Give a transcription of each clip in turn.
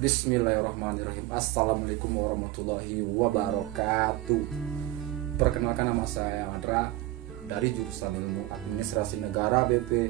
Bismillahirrahmanirrahim. Assalamualaikum warahmatullahi wabarakatuh. Perkenalkan, nama saya Andra dari jurusan Ilmu Administrasi Negara BP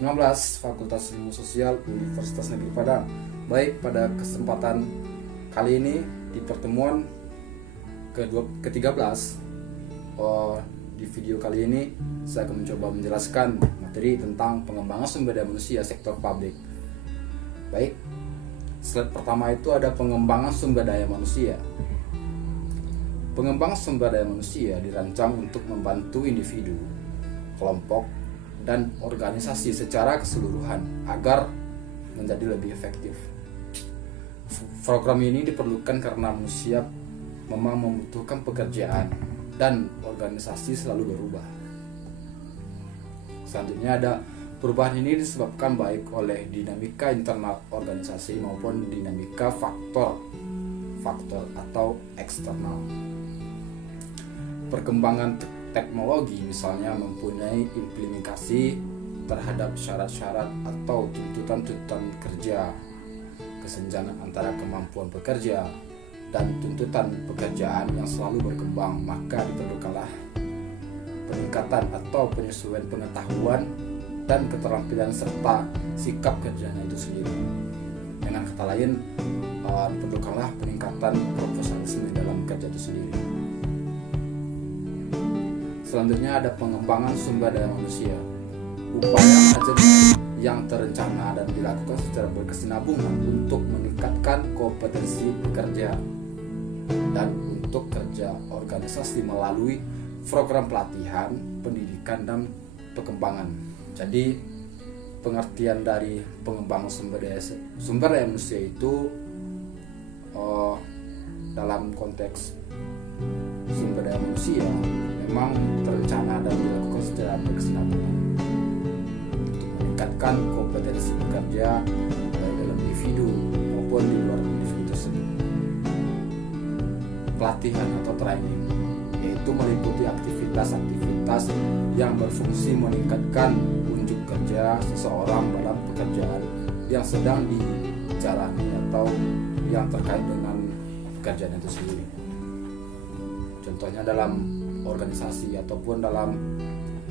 19 Fakultas Ilmu Sosial Universitas Negeri Padang. Baik, pada kesempatan kali ini di pertemuan ke-13 di video kali ini saya akan mencoba menjelaskan materi tentang pengembangan sumber daya manusia sektor publik. Baik, slide pertama itu ada pengembangan sumber daya manusia. Pengembangan sumber daya manusia dirancang untuk membantu individu, kelompok, dan organisasi secara keseluruhan agar menjadi lebih efektif. Program ini diperlukan karena manusia memang membutuhkan pekerjaan dan organisasi selalu berubah. Selanjutnya ada perubahan ini disebabkan baik oleh dinamika internal organisasi maupun dinamika faktor atau eksternal. Perkembangan teknologi misalnya mempunyai implikasi terhadap syarat-syarat atau tuntutan-tuntutan kerja, kesenjangan antara kemampuan pekerja dan tuntutan pekerjaan yang selalu berkembang, maka diperlukanlah peningkatan atau penyesuaian pengetahuan dan keterampilan serta sikap kerjanya itu sendiri. Dengan kata lain, diperlukanlah peningkatan profesionalisme dalam kerja itu sendiri. Selanjutnya ada pengembangan sumber daya manusia. Upaya manajemen yang terencana dan dilakukan secara berkesinambungan untuk meningkatkan kompetensi pekerja dan untuk kerja organisasi melalui program pelatihan, pendidikan, dan pengembangan. Jadi pengertian dari pengembangan sumber daya manusia itu dalam konteks sumber daya manusia memang terencana dan dilakukan secara berkesinambungan untuk meningkatkan kompetensi pekerja baik dalam individu maupun di luar individu tersebut. Pelatihan atau training yaitu meliputi aktivitas-aktivitas yang berfungsi meningkatkan unjuk kerja seseorang dalam pekerjaan yang sedang dijalani atau yang terkait dengan pekerjaan itu sendiri. Contohnya dalam organisasi ataupun dalam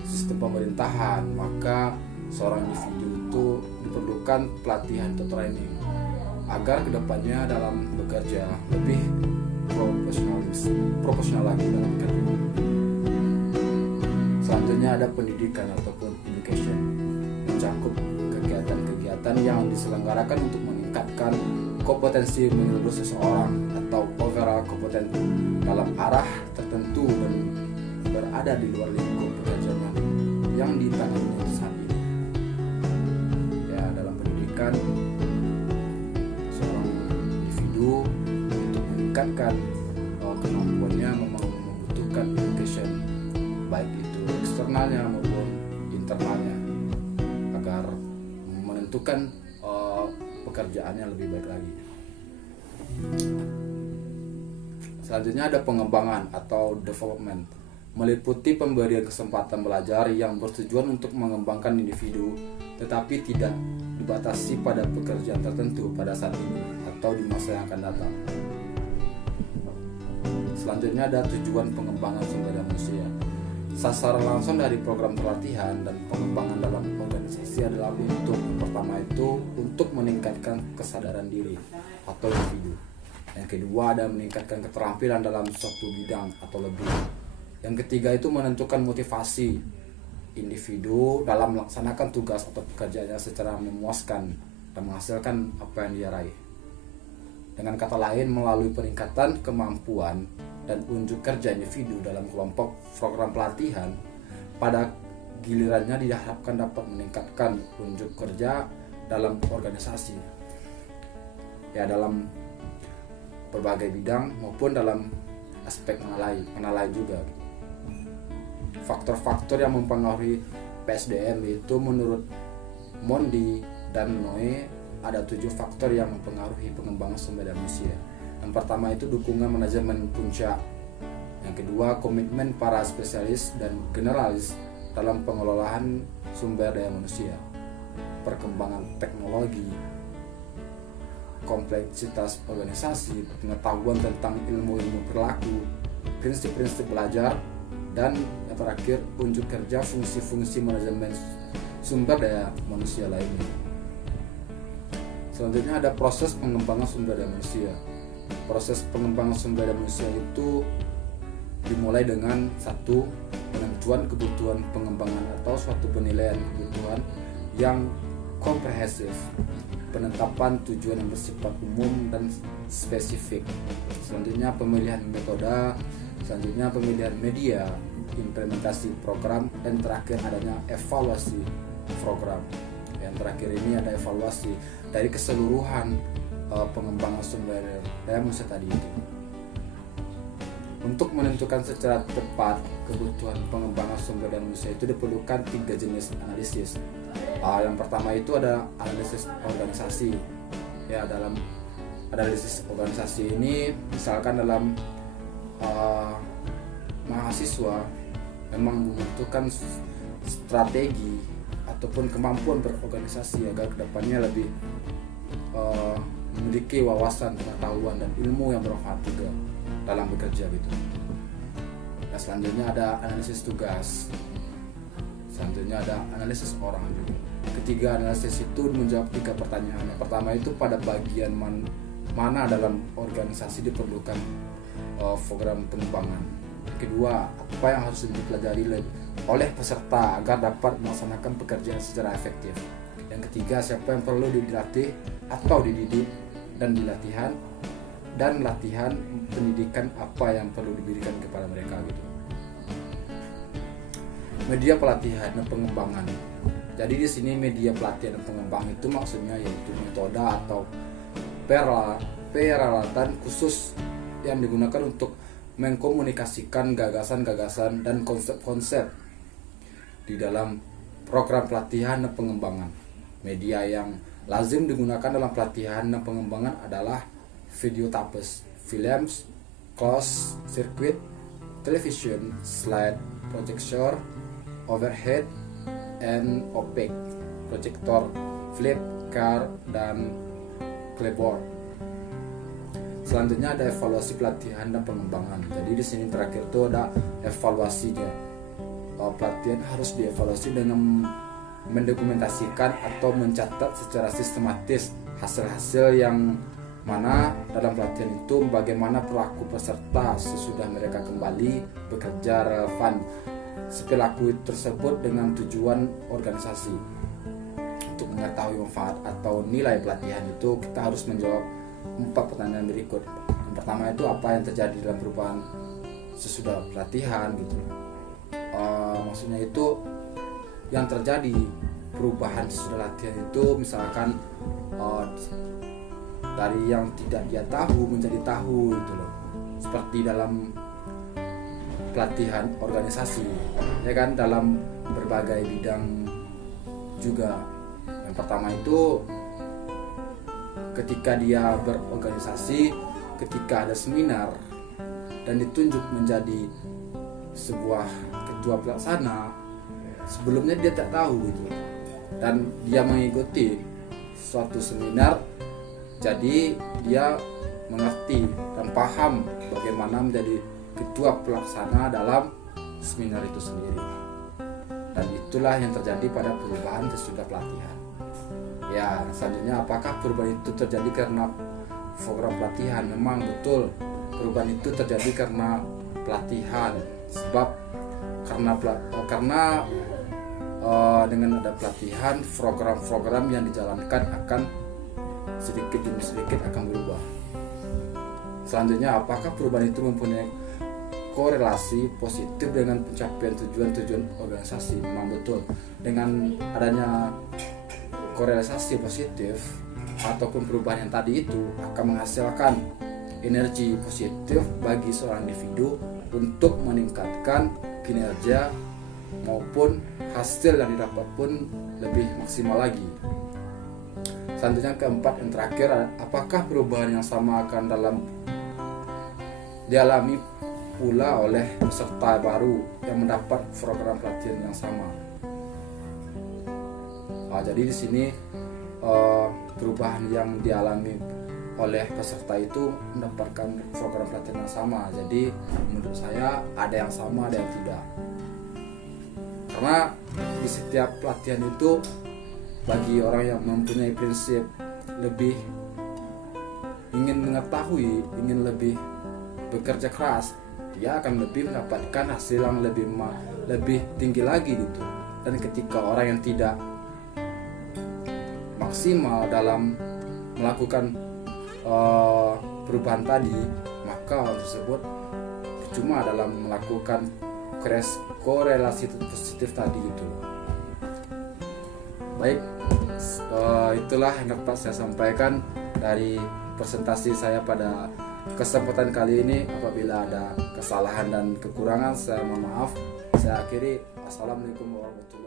sistem pemerintahan, maka seorang individu itu diperlukan pelatihan atau training agar kedepannya dalam bekerja lebih profesional lagi dalam bekerja. Selanjutnya ada pendidikan ataupun education, mencakup kegiatan-kegiatan yang diselenggarakan untuk meningkatkan kompetensi menyeluruh seseorang atau overall kompeten dalam arah tertentu dan berada di luar lingkup pekerjaan yang ditangani saat ini. Ya, dalam pendidikan seorang individu untuk meningkatkan kemampuannya memang membutuhkan education, baik itu eksternalnya maupun internalnya, agar menentukan pekerjaannya lebih baik lagi. Selanjutnya ada pengembangan atau development, meliputi pemberian kesempatan belajar yang bertujuan untuk mengembangkan individu tetapi tidak dibatasi pada pekerjaan tertentu pada saat ini atau di masa yang akan datang. Selanjutnya ada tujuan pengembangan sumber daya manusia. Sasaran langsung dari program pelatihan dan pengembangan dalam organisasi adalah pertama itu untuk meningkatkan kesadaran diri atau individu. Yang kedua ada meningkatkan keterampilan dalam suatu bidang atau lebih. Yang ketiga itu menentukan motivasi individu dalam melaksanakan tugas atau pekerjaannya secara memuaskan dan menghasilkan apa yang dia raih. Dengan kata lain, melalui peningkatan kemampuan dan unjuk kerja individu dalam kelompok program pelatihan, pada gilirannya diharapkan dapat meningkatkan unjuk kerja dalam organisasi, ya dalam berbagai bidang maupun dalam aspek mana lain juga. Faktor-faktor yang mempengaruhi PSDM itu menurut Mondi dan Noe ada 7 faktor yang mempengaruhi pengembangan sumber daya manusia. Yang pertama itu dukungan manajemen puncak. Yang kedua, komitmen para spesialis dan generalis dalam pengelolaan sumber daya manusia. Perkembangan teknologi, kompleksitas organisasi, pengetahuan tentang ilmu-ilmu perilaku, prinsip-prinsip belajar, dan yang terakhir unjuk kerja fungsi-fungsi manajemen sumber daya manusia lainnya. Selanjutnya ada proses pengembangan sumber daya manusia. Proses pengembangan sumber daya manusia itu dimulai dengan satu, penentuan kebutuhan pengembangan atau suatu penilaian kebutuhan yang komprehensif, penetapan tujuan yang bersifat umum dan spesifik. Selanjutnya pemilihan metode, selanjutnya pemilihan media, implementasi program, dan terakhir adanya evaluasi program. Yang terakhir ini ada evaluasi dari keseluruhan pengembangan sumber daya manusia tadi itu. Untuk menentukan secara tepat kebutuhan pengembangan sumber daya manusia itu diperlukan 3 jenis analisis. Yang pertama itu ada analisis organisasi. Ya, dalam analisis organisasi ini misalkan dalam mahasiswa memang membutuhkan strategi ataupun kemampuan berorganisasi agar kedepannya lebih memiliki wawasan, pengetahuan, dan ilmu yang bermanfaat juga dalam bekerja gitu. Nah, selanjutnya ada analisis tugas. Selanjutnya ada analisis orang juga. Ketiga analisis itu menjawab 3 pertanyaan. Yang pertama itu pada bagian mana dalam organisasi diperlukan program pengembangan. Kedua, apa yang harus dipelajari oleh peserta agar dapat melaksanakan pekerjaan secara efektif. Yang ketiga, siapa yang perlu dilatih atau dididik dan dilatihan, dan latihan pendidikan apa yang perlu diberikan kepada mereka gitu. Media pelatihan dan pengembangan. Jadi di sini media pelatihan dan pengembangan itu maksudnya yaitu metode atau peralatan khusus yang digunakan untuk mengkomunikasikan gagasan-gagasan dan konsep-konsep di dalam program pelatihan dan pengembangan. Media yang lazim digunakan dalam pelatihan dan pengembangan adalah video tapes, films, closed circuit, television, slide, projector, overhead, and opaque, projector, flip, car, dan clipboard. Selanjutnya ada evaluasi pelatihan dan pengembangan. Jadi di sini terakhir itu ada evaluasinya. Pelatihan harus dievaluasi dengan mendokumentasikan atau mencatat secara sistematis hasil-hasil yang mana dalam pelatihan itu bagaimana perilaku peserta sesudah mereka kembali bekerja relevan perilaku tersebut dengan tujuan organisasi. Untuk mengetahui manfaat atau nilai pelatihan itu kita harus menjawab 4 pertanyaan berikut. Yang pertama itu apa yang terjadi dalam perubahan sesudah pelatihan gitu. Maksudnya itu yang terjadi perubahan sesudah latihan itu misalkan dari yang tidak dia tahu menjadi tahu gitu loh. Seperti dalam pelatihan organisasi ya kan, dalam berbagai bidang juga. Yang pertama itu ketika dia berorganisasi, ketika ada seminar dan ditunjuk menjadi sebuah ketua pelaksana, sebelumnya dia tak tahu gitu, dan dia mengikuti suatu seminar, jadi dia mengerti dan paham bagaimana menjadi ketua pelaksana dalam seminar itu sendiri. Dan itulah yang terjadi pada perubahan sesudah pelatihan. Ya, selanjutnya apakah perubahan itu terjadi karena program pelatihan? Memang betul, perubahan itu terjadi karena pelatihan. Sebab karena dengan ada pelatihan, program-program yang dijalankan akan sedikit demi sedikit akan berubah. Selanjutnya, apakah perubahan itu mempunyai korelasi positif dengan pencapaian tujuan-tujuan organisasi? Memang betul, dengan adanya korelasi positif ataupun perubahan yang tadi itu akan menghasilkan energi positif bagi seorang individu untuk meningkatkan kinerja maupun hasil yang didapat pun lebih maksimal lagi. Selanjutnya keempat, yang terakhir, apakah perubahan yang sama akan dialami pula oleh peserta baru yang mendapat program pelatihan yang sama? Jadi di sini perubahan yang dialami oleh peserta itu mendapatkan program pelatihan yang sama. Jadi menurut saya ada yang sama, ada yang tidak. Karena di setiap pelatihan itu bagi orang yang mempunyai prinsip lebih ingin mengetahui, ingin lebih bekerja keras, dia akan lebih mendapatkan hasil yang lebih tinggi lagi gitu. Dan ketika orang yang tidak maksimal dalam melakukan perubahan tadi, maka orang tersebut percuma dalam melakukan korelasi positif tadi gitu. Baik, itulah yang dapat saya sampaikan dari presentasi saya pada kesempatan kali ini. Apabila ada kesalahan dan kekurangan, saya mohon maaf. Saya akhiri. Assalamualaikum warahmatullahi wabarakatuh.